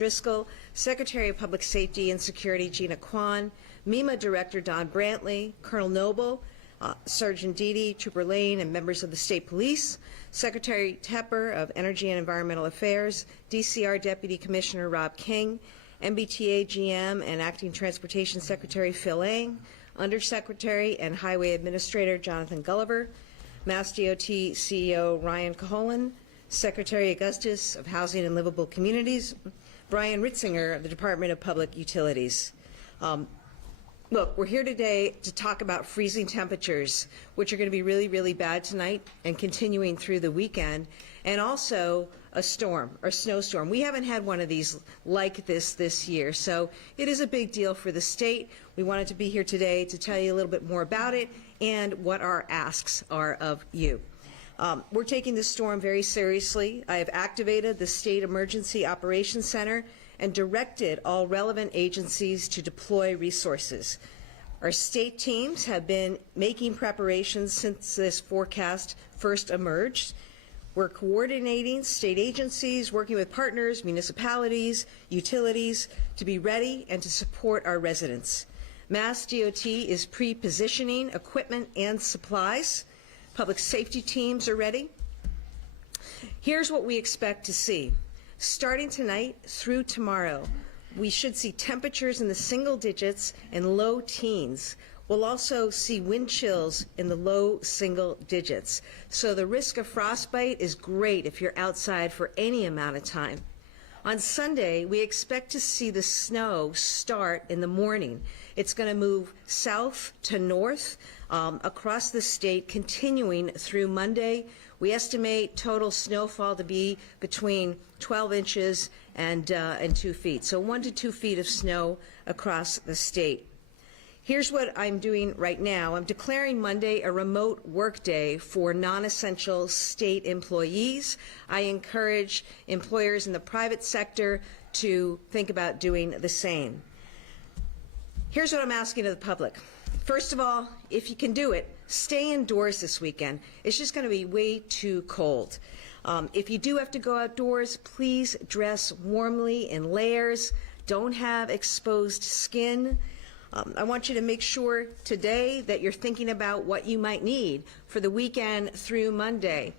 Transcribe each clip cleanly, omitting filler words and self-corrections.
Driscoll, Secretary of Public Safety and Security Gina Kwan, MEMA Director Don Brantley, Colonel Noble, Sergeant Dede, Trooper Lane, and members of the State Police, Secretary Tepper of Energy and Environmental Affairs, DCR Deputy Commissioner Rob King, MBTA GM and Acting Transportation Secretary Phil Ang, Undersecretary and Highway Administrator Jonathan Gulliver, Mass DOT CEO Ryan Caholen, Secretary Augustus of Housing and Livable Communities, Brian Ritzinger of the Department of Public Utilities. Look, we're here today to talk about freezing temperatures, which are going to be really, really bad tonight and continuing through the weekend, and also a storm or snowstorm. We haven't had one of these like this year, so it is a big deal for the state. We wanted to be here today to tell you a little bit more about it and what our asks are of you. We're taking this storm very seriously. I have activated the State Emergency Operations Center and directed all relevant agencies to deploy resources. Our state teams have been making preparations since this forecast first emerged. We're coordinating state agencies, working with partners, municipalities, utilities to be ready and to support our residents. Mass DOT is pre-positioning equipment and supplies. Public safety teams are ready. Here's what we expect to see. Starting tonight through tomorrow, we should see temperatures in the single digits and low teens. We'll also see wind chills in the low single digits. So the risk of frostbite is great if you're outside for any amount of time. On Sunday, we expect to see the snow start in the morning. It's going to move south to north across the state, continuing through Monday. We estimate total snowfall to be between 12 inches and 2 feet, so 1 to 2 feet of snow across the state. Here's what I'm doing right now. I'm declaring Monday a remote work day for non-essential state employees. I encourage employers in the private sector to think about doing the same. Here's what I'm asking of the public. First of all, if you can do it, stay indoors this weekend. It's just going to be way too cold. If you do have to go outdoors, please dress warmly in layers. Don't have exposed skin. I want you to make sure today that you're thinking about what you might need for the weekend through Monday.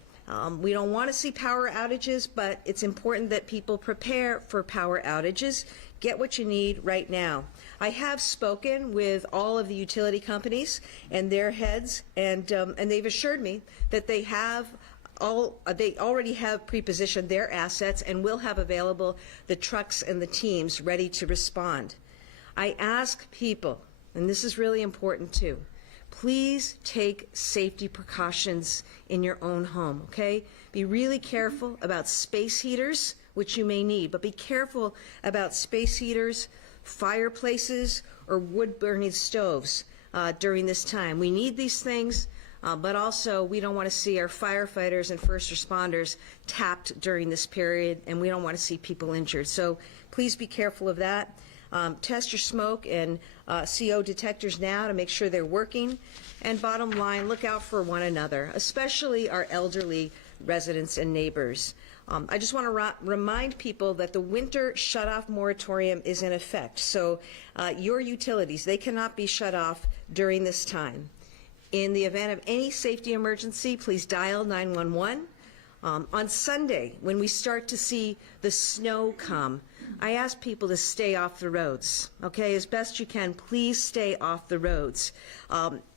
We don't want to see power outages, but it's important that people prepare for power outages. Get what you need right now. I have spoken with all of the utility companies and their heads, and they've assured me that they already have pre-positioned their assets and will have available the trucks and the teams ready to respond. I ask people, and this is really important too, please take safety precautions in your own home, okay? Be really careful about space heaters, which you may need, but be careful about space heaters, fireplaces, or wood-burning stoves during this time. We need these things, but also we don't want to see our firefighters and first responders tapped during this period, and we don't want to see people injured. So please be careful of that. Test your smoke and CO detectors now to make sure they're working. And bottom line, look out for one another, especially our elderly residents and neighbors. I just want to remind people that the winter shutoff moratorium is in effect. So your utilities, they cannot be shut off during this time. In the event of any safety emergency, please dial 911. On Sunday, when we start to see the snow come, I ask people to stay off the roads, okay? As best you can, please stay off the roads.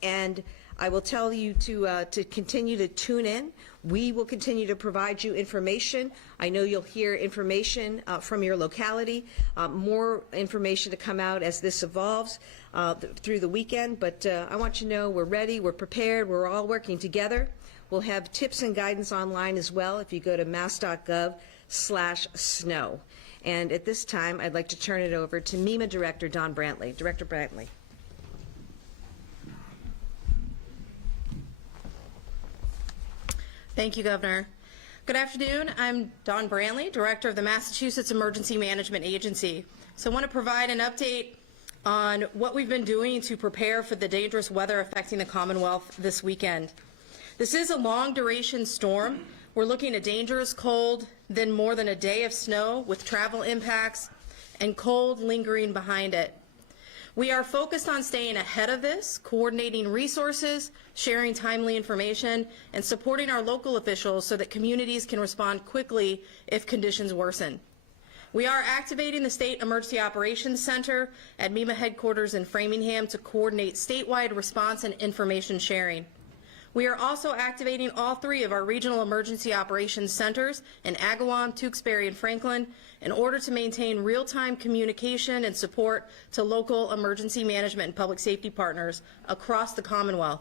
And I will tell you to continue to tune in. We will continue to provide you information. I know you'll hear information from your locality, more information to come out as this evolves through the weekend, but I want you to know we're ready, we're prepared, we're all working together. We'll have tips and guidance online as well if you go to mass.gov/snow. And at this time, I'd like to turn it over to MEMA Director Don Brantley. Director Brantley. Thank you, Governor. Good afternoon. I'm Don Brantley, Director of the Massachusetts Emergency Management Agency. So I want to provide an update on what we've been doing to prepare for the dangerous weather affecting the Commonwealth this weekend. This is a long-duration storm. We're looking at dangerous cold, then more than a day of snow with travel impacts, and cold lingering behind it. We are focused on staying ahead of this, coordinating resources, sharing timely information, and supporting our local officials so that communities can respond quickly if conditions worsen. We are activating the State Emergency Operations Center at MEMA headquarters in Framingham to coordinate statewide response and information sharing. We are also activating all 3 of our regional emergency operations centers in Agawam, Tewksbury, and Franklin in order to maintain real-time communication and support to local emergency management and public safety partners across the Commonwealth.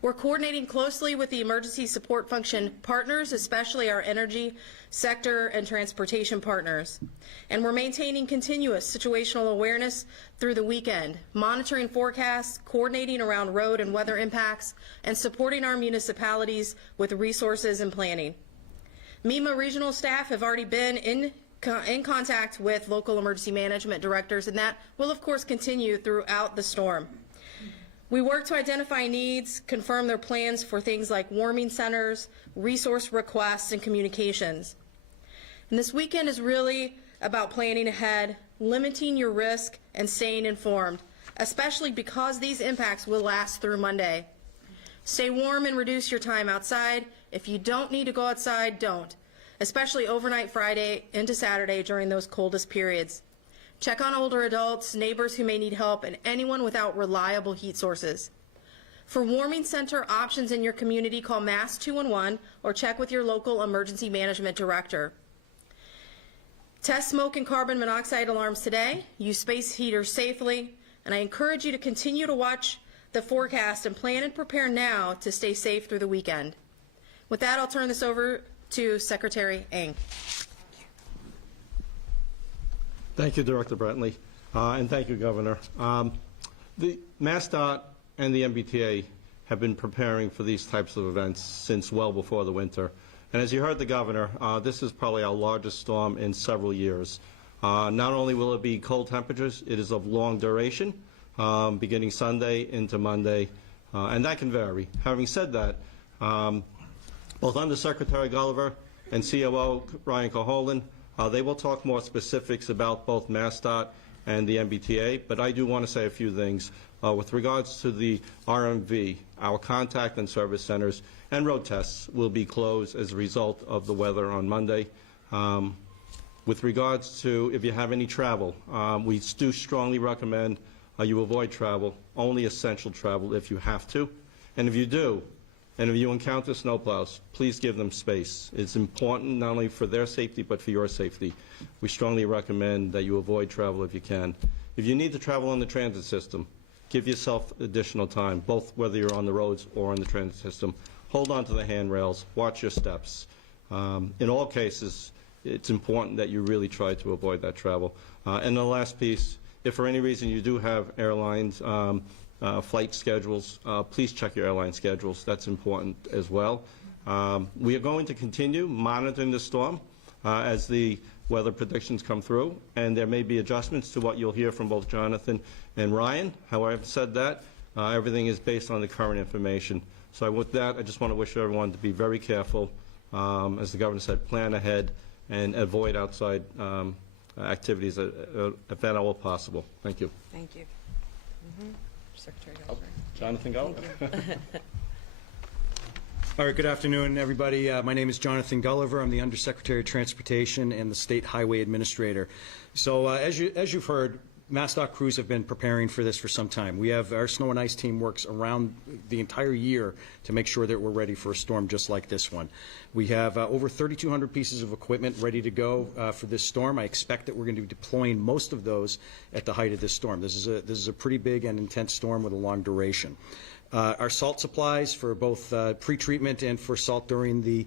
We're coordinating closely with the emergency support function partners, especially our energy sector and transportation partners. And we're maintaining continuous situational awareness through the weekend, monitoring forecasts, coordinating around road and weather impacts, and supporting our municipalities with resources and planning. MEMA regional staff have already been in contact with local emergency management directors, and that will, of course, continue throughout the storm. We work to identify needs, confirm their plans for things like warming centers, resource requests, and communications. And this weekend is really about planning ahead, limiting your risk, and staying informed, especially because these impacts will last through Monday. Stay warm and reduce your time outside. If you don't need to go outside, don't, especially overnight Friday into Saturday during those coldest periods. Check on older adults, neighbors who may need help, and anyone without reliable heat sources. For warming center options in your community, call MASS 211 or check with your local emergency management director. Test smoke and carbon monoxide alarms today. Use space heaters safely. And I encourage you to continue to watch the forecast and plan and prepare now to stay safe through the weekend. With that, I'll turn this over to Secretary Ng. Thank you, Director Brantley, and thank you, Governor. The MassDOT and the MBTA have been preparing for these types of events since well before the winter. And as you heard the Governor, this is probably our largest storm in several years. Not only will it be cold temperatures, it is of long duration, beginning Sunday into Monday, and that can vary. Having said that, both Undersecretary Gulliver and COO Ryan Caholen, they will talk more specifics about both MassDOT and the MBTA, but I do want to say a few things. With regards to the RMV, our contact and service centers and road tests will be closed as a result of the weather on Monday. With regards to if you have any travel, we do strongly recommend you avoid travel, only essential travel if you have to. And if you do, and if you encounter snowplows, please give them space. It's important not only for their safety, but for your safety. We strongly recommend that you avoid travel if you can. If you need to travel on the transit system, give yourself additional time, both whether you're on the roads or on the transit system. Hold on to the handrails, watch your steps. In all cases, it's important that you really try to avoid that travel. And the last piece, if for any reason you do have airlines, flight schedules, please check your airline schedules. That's important as well. We are going to continue monitoring the storm as the weather predictions come through, and there may be adjustments to what you'll hear from both Jonathan and Ryan. However, I've said that, everything is based on the current information. So with that, I just want to wish everyone to be very careful. As the Governor said, plan ahead and avoid outside activities if at all possible. Thank you. Thank you. Secretary Gulliver. Jonathan Gulliver. All right, good afternoon, everybody. My name is Jonathan Gulliver. I'm the Undersecretary of Transportation and the State Highway Administrator. So as you've heard, MassDOT crews have been preparing for this for some time. We have our snow and ice team works around the entire year to make sure that we're ready for a storm just like this one. We have over 3,200 pieces of equipment ready to go for this storm. I expect that we're going to be deploying most of those at the height of this storm. This is a pretty big and intense storm with a long duration. Our salt supplies for both pre-treatment and for salt during the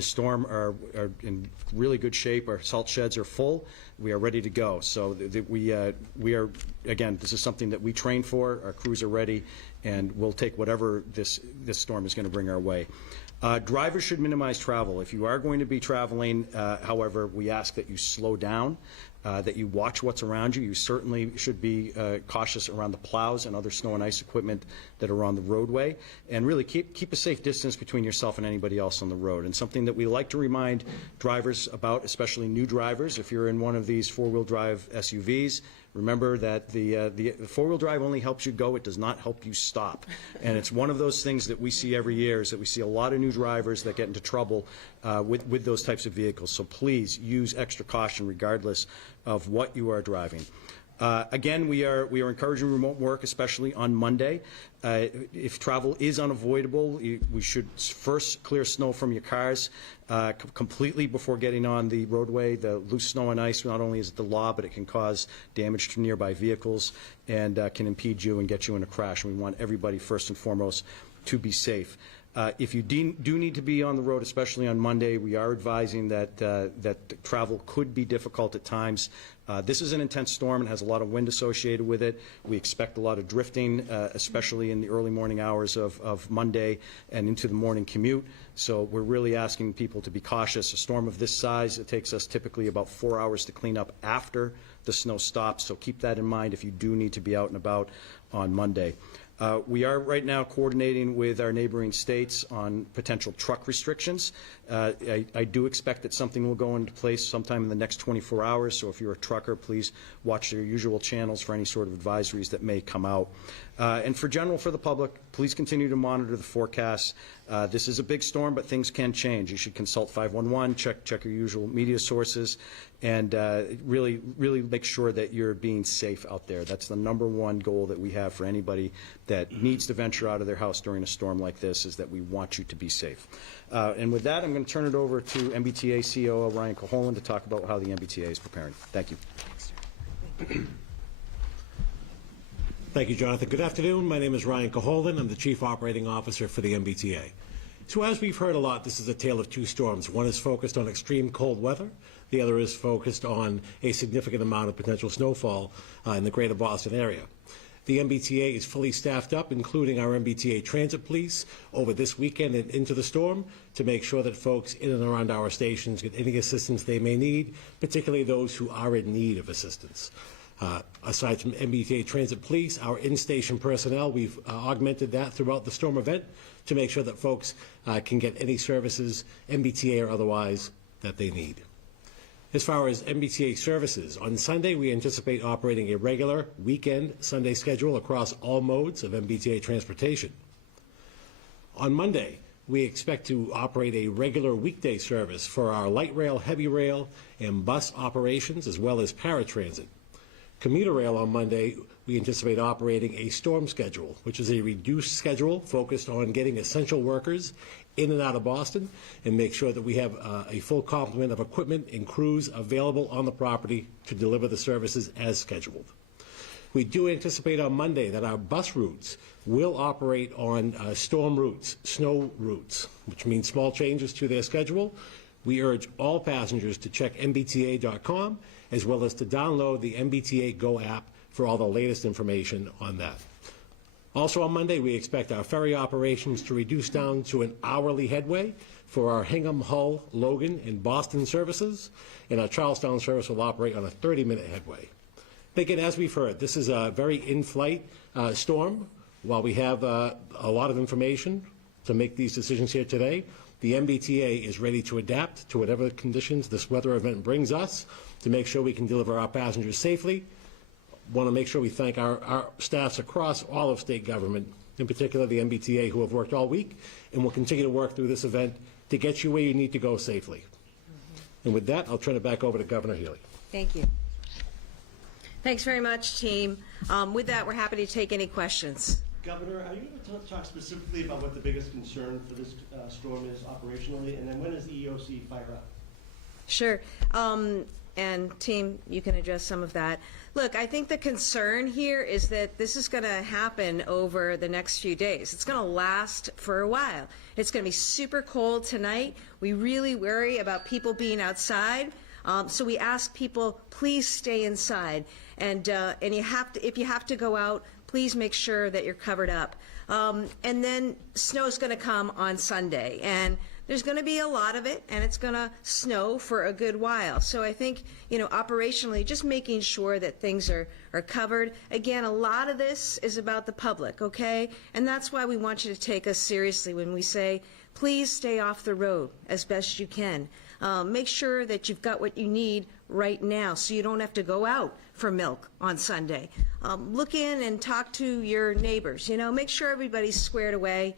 storm are in really good shape. Our salt sheds are full. We are ready to go. So we are, again, this is something that we train for. Our crews are ready, and we'll take whatever this storm is going to bring our way. Drivers should minimize travel. If you are going to be traveling, however, we ask that you slow down. that you watch what's around you. You certainly should be cautious around the plows and other snow and ice equipment that are on the roadway, and really keep a safe distance between yourself and anybody else on the road. And something that we like to remind drivers about, especially new drivers, if you're in one of these four-wheel drive SUVs, remember that the four-wheel drive only helps you go, it does not help you stop. And it's one of those things that we see every year, is that we see a lot of new drivers that get into trouble with those types of vehicles. So please use extra caution regardless of what you are driving. Again, we are encouraging remote work, especially on Monday. If travel is unavoidable, we should first clear snow from your cars completely before getting on the roadway. The loose snow and ice, not only is it the law, but it can cause damage to nearby vehicles and can impede you and get you in a crash. And we want everybody, first and foremost, to be safe. If you do need to be on the road, especially on Monday, we are advising that travel could be difficult at times. This is an intense storm and has a lot of wind associated with it. We expect a lot of drifting, especially in the early morning hours of Monday and into the morning commute. So we're really asking people to be cautious. A storm of this size, it takes us typically about 4 hours to clean up after the snow stops. So keep that in mind if you do need to be out and about on Monday. We are right now coordinating with our neighboring states on potential truck restrictions. I do expect that something will go into place sometime in the next 24 hours, so if you're a trucker, please watch your usual channels for any sort of advisories that may come out. And for the public, please continue to monitor the forecasts. This is a big storm, but things can change. You should consult 511, check your usual media sources, and really make sure that you're being safe out there. That's the #1 goal that we have for anybody that needs to venture out of their house during a storm like this, is that we want you to be safe. And with that, I'm going to turn it over to MBTA COO Ryan Caholen to talk about how the MBTA is preparing. Thank you. Thank you, Jonathan. Good afternoon. My name is Ryan Caholen. I'm the Chief Operating Officer for the MBTA. So as we've heard a lot, this is a tale of two storms. One is focused on extreme cold weather. The other is focused on a significant amount of potential snowfall in the greater Boston area. The MBTA is fully staffed up, including our MBTA Transit Police, over this weekend and into the storm, to make sure that folks in and around our stations get any assistance they may need, particularly those who are in need of assistance. Aside from MBTA Transit Police, our in-station personnel, we've augmented that throughout the storm event to make sure that folks can get any services, MBTA or otherwise, that they need. As far as MBTA services, on Sunday we anticipate operating a regular weekend Sunday schedule across all modes of MBTA transportation. On Monday, we expect to operate a regular weekday service for our light rail, heavy rail, and bus operations, as well as paratransit. Commuter rail on Monday, we anticipate operating a storm schedule, which is a reduced schedule focused on getting essential workers in and out of Boston and make sure that we have a full complement of equipment and crews available on the property to deliver the services as scheduled. We do anticipate on Monday that our bus routes will operate on storm routes, snow routes, which means small changes to their schedule. We urge all passengers to check mbta.com as well as to download the MBTA Go app for all the latest information on that. Also on Monday, we expect our ferry operations to reduce down to an hourly headway for our Hingham, Hull, Logan, and Boston services, and our Charlestown service will operate on a 30-minute headway. Again, as we've heard, this is a very in-flight storm. While we have a lot of information to make these decisions here today, the MBTA is ready to adapt to whatever conditions this weather event brings us to make sure we can deliver our passengers safely. Want to make sure we thank our staffs across all of state government, in particular the MBTA, who have worked all week and will continue to work through this event to get you where you need to go safely. And with that, I'll turn it back over to Governor Healey. Thank you. Thanks very much, team. With that, we're happy to take any questions. Governor, are you going to talk specifically about what the biggest concern for this storm is operationally, and then when does the EOC fire up? Sure. And team, you can address some of that. Look, I think the concern here is that this is going to happen over the next few days. It's going to last for a while. It's going to be super cold tonight. We really worry about people being outside. So we ask people, please stay inside. And you have to, if you have to go out, please make sure that you're covered up. And then snow's going to come on Sunday. And there's going to be a lot of it, and it's going to snow for a good while. So I think, operationally, just making sure that things are covered. Again, a lot of this is about the public, okay? And that's why we want you to take us seriously when we say, please stay off the road as best you can. Make sure that you've got what you need right now so you don't have to go out for milk on Sunday. Look in and talk to your neighbors. Make sure everybody's squared away.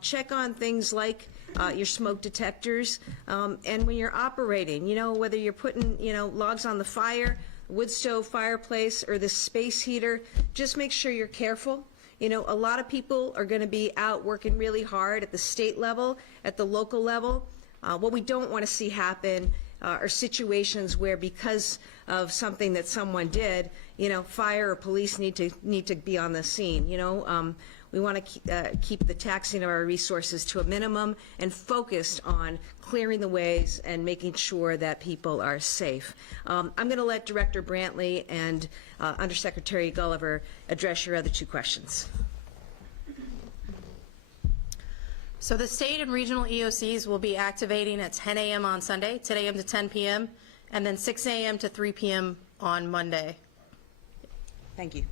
Check on things like your smoke detectors. And when you're operating, whether you're putting, logs on the fire, wood stove fireplace, or the space heater, just make sure you're careful. A lot of people are going to be out working really hard at the state level, at the local level. What we don't want to see happen are situations where, because of something that someone did, fire or police need to be on the scene. We want to keep the taxing of our resources to a minimum and focused on clearing the ways and making sure that people are safe. I'm going to let Director Brantley and Undersecretary Gulliver address your other two questions. So the state and regional EOCs will be activating at 10 a.m. on Sunday, 10 a.m. to 10 p.m., and then 6 a.m. to 3 p.m. on Monday. Thank you.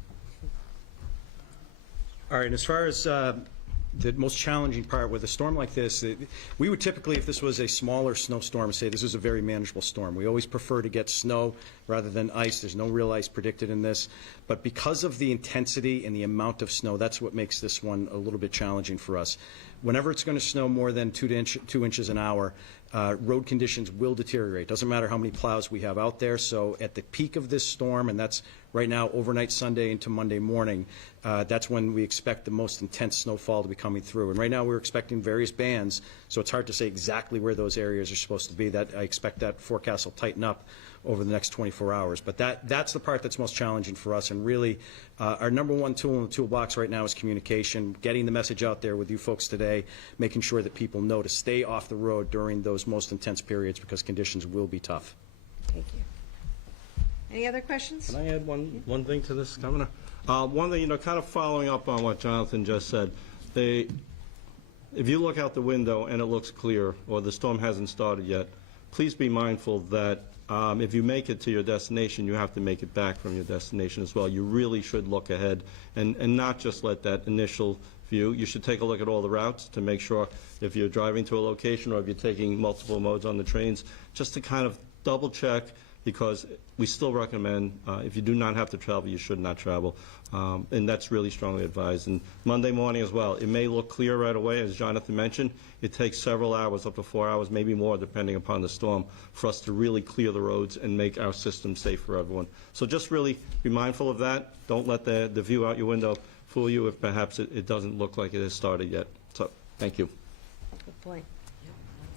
All right, as far as the most challenging part with a storm like this, we would typically, if this was a smaller snowstorm, say this is a very manageable storm. We always prefer to get snow rather than ice. There's no real ice predicted in this. But because of the intensity and the amount of snow, that's what makes this one a little bit challenging for us. Whenever it's going to snow more than 2 inches an hour, road conditions will deteriorate. Doesn't matter how many plows we have out there. So at the peak of this storm, and that's right now overnight Sunday into Monday morning, that's when we expect the most intense snowfall to be coming through. And right now we're expecting various bands, so it's hard to say exactly where those areas are supposed to be. That I expect that forecast will tighten up over the next 24 hours. But that's the part that's most challenging for us. And really, our number one tool in the toolbox right now is communication, getting the message out there with you folks today, making sure that people know to stay off the road during those most intense periods because conditions will be tough. Thank you. Any other questions? Can I add one thing to this, Governor? One thing, kind of following up on what Jonathan just said, if you look out the window and it looks clear or the storm hasn't started yet, please be mindful that if you make it to your destination, you have to make it back from your destination as well. You really should look ahead and not just let that initial view. You should take a look at all the routes to make sure if you're driving to a location or if you're taking multiple modes on the trains, just to kind of double check, because we still recommend if you do not have to travel, you should not travel. And that's really strongly advised. And Monday morning as well, it may look clear right away, as Jonathan mentioned. It takes several hours, up to 4 hours, maybe more, depending upon the storm, for us to really clear the roads and make our system safe for everyone. So just really be mindful of that. Don't let the view out your window fool you if perhaps it doesn't look like it has started yet. So thank you. Good point.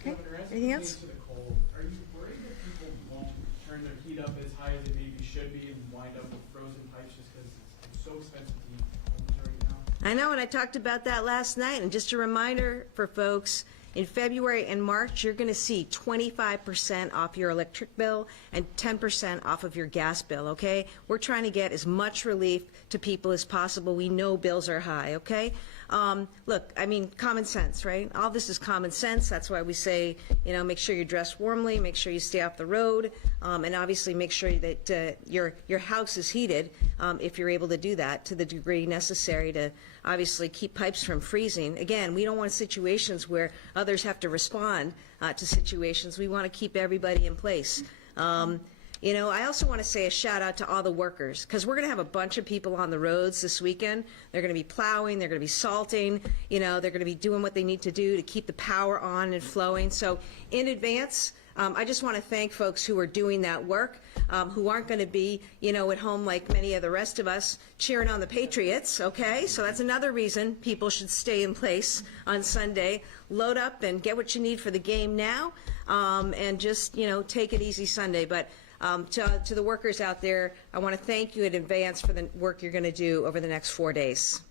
Governor, Okay. as it Anything relates else? to the cold, are you worried that people won't turn their heat up as high as it maybe should be and wind up with frozen pipes just because it's so expensive to heat homes right now? I know, and I talked about that last night. And just a reminder for folks, in February and March, you're going to see 25% off your electric bill and 10% off of your gas bill, okay? We're trying to get as much relief to people as possible. We know bills are high, okay? Look, I mean, common sense, right? All this is common sense. That's why we say, make sure you dress warmly, make sure you stay off the road, and obviously make sure that your house is heated if you're able to do that to the degree necessary to obviously keep pipes from freezing. Again, we don't want situations where others have to respond to situations. We want to keep everybody in place. I also want to say a shout out to all the workers, because we're going to have a bunch of people on the roads this weekend. They're going to be plowing, they're going to be salting, they're going to be doing what they need to do to keep the power on and flowing. So in advance, I just want to thank folks who are doing that work, who aren't going to be, at home like many of the rest of us cheering on the Patriots, okay? So that's another reason people should stay in place on Sunday. Load up and get what you need for the game now, and just, take it easy Sunday. But to the workers out there, I want to thank you in advance for the work you're going to do over the next 4 days.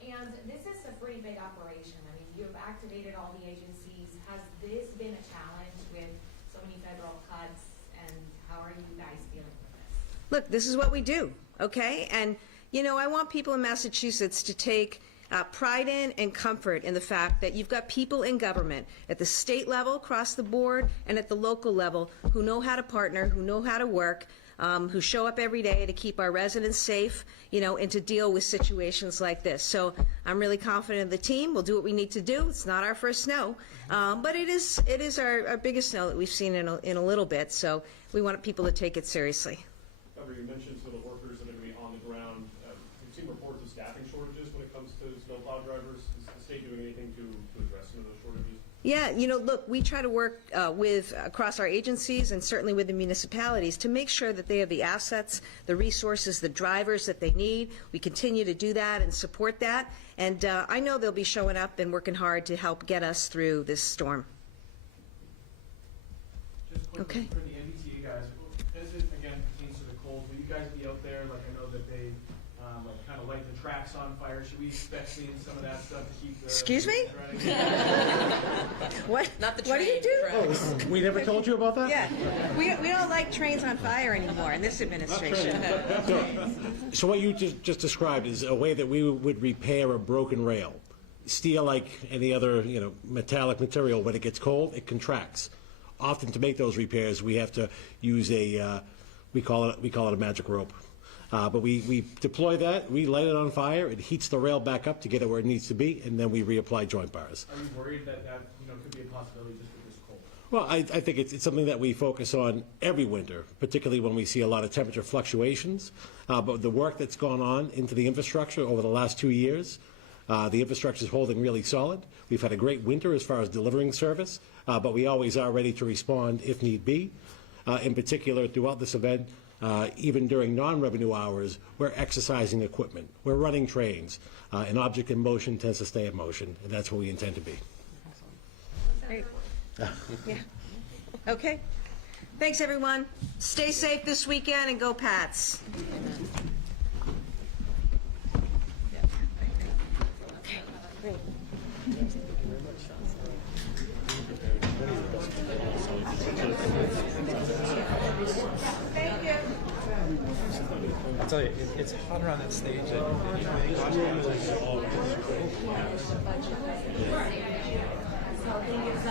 And this is a pretty big operation. I mean, you've activated all the agencies. Has this been a challenge with so many federal cuts, and how are you guys dealing with this? Look, this is what we do, okay? And, I want people in Massachusetts to take pride in and comfort in the fact that you've got people in government at the state level across the board and at the local level who know how to partner, who know how to work, who show up every day to keep our residents safe, and to deal with situations like this. So I'm really confident in the team. We'll do what we need to do. It's not our first snow, but it is our biggest snow that we've seen in a little bit. So we want people to take it seriously. Governor, you mentioned some of the workers that are going to be on the ground. We've seen reports of staffing shortages when it comes to snowplow drivers. Is the state doing anything to address some of those shortages? Yeah, look, we try to work across our agencies and certainly with the municipalities to make sure that they have the assets, the resources, the drivers that they need. We continue to do that and support that. And I know they'll be showing up and working hard to help get us through this storm. Just quickly, Okay. for the MBTA guys, as it again pertains to the cold, will you guys be out there? Like, I know that they kind of light the tracks on fire. Should we expect seeing some of that stuff to keep the Excuse me? running? What? Not the What do you do? train. We never told you about that? Yeah, we don't like trains on fire anymore in this administration. So what you just described is a way that we would repair a broken rail. Steel, like any other metallic material, when it gets cold, it contracts. Often to make those repairs, we have to use we call it a magic rope. But we deploy that, we light it on fire, it heats the rail back up to get it where it needs to be, and then we reapply joint bars. Are you worried that could be a possibility just with this cold? Well, I think it's something that we focus on every winter, particularly when we see a lot of temperature fluctuations. But the work that's gone on into the infrastructure over the last 2 years, the infrastructure is holding really solid. We've had a great winter as far as delivering service, but we always are ready to respond if need be. In particular, throughout this event, even during non-revenue hours, we're exercising equipment, we're running trains. An object in motion tends to stay in motion, and that's what we intend to be. Great. Yeah. Okay. Thanks, everyone. Stay safe this weekend and go Pats. Okay, great. Thank you. I'll tell you, it's hotter on that stage than So I think it's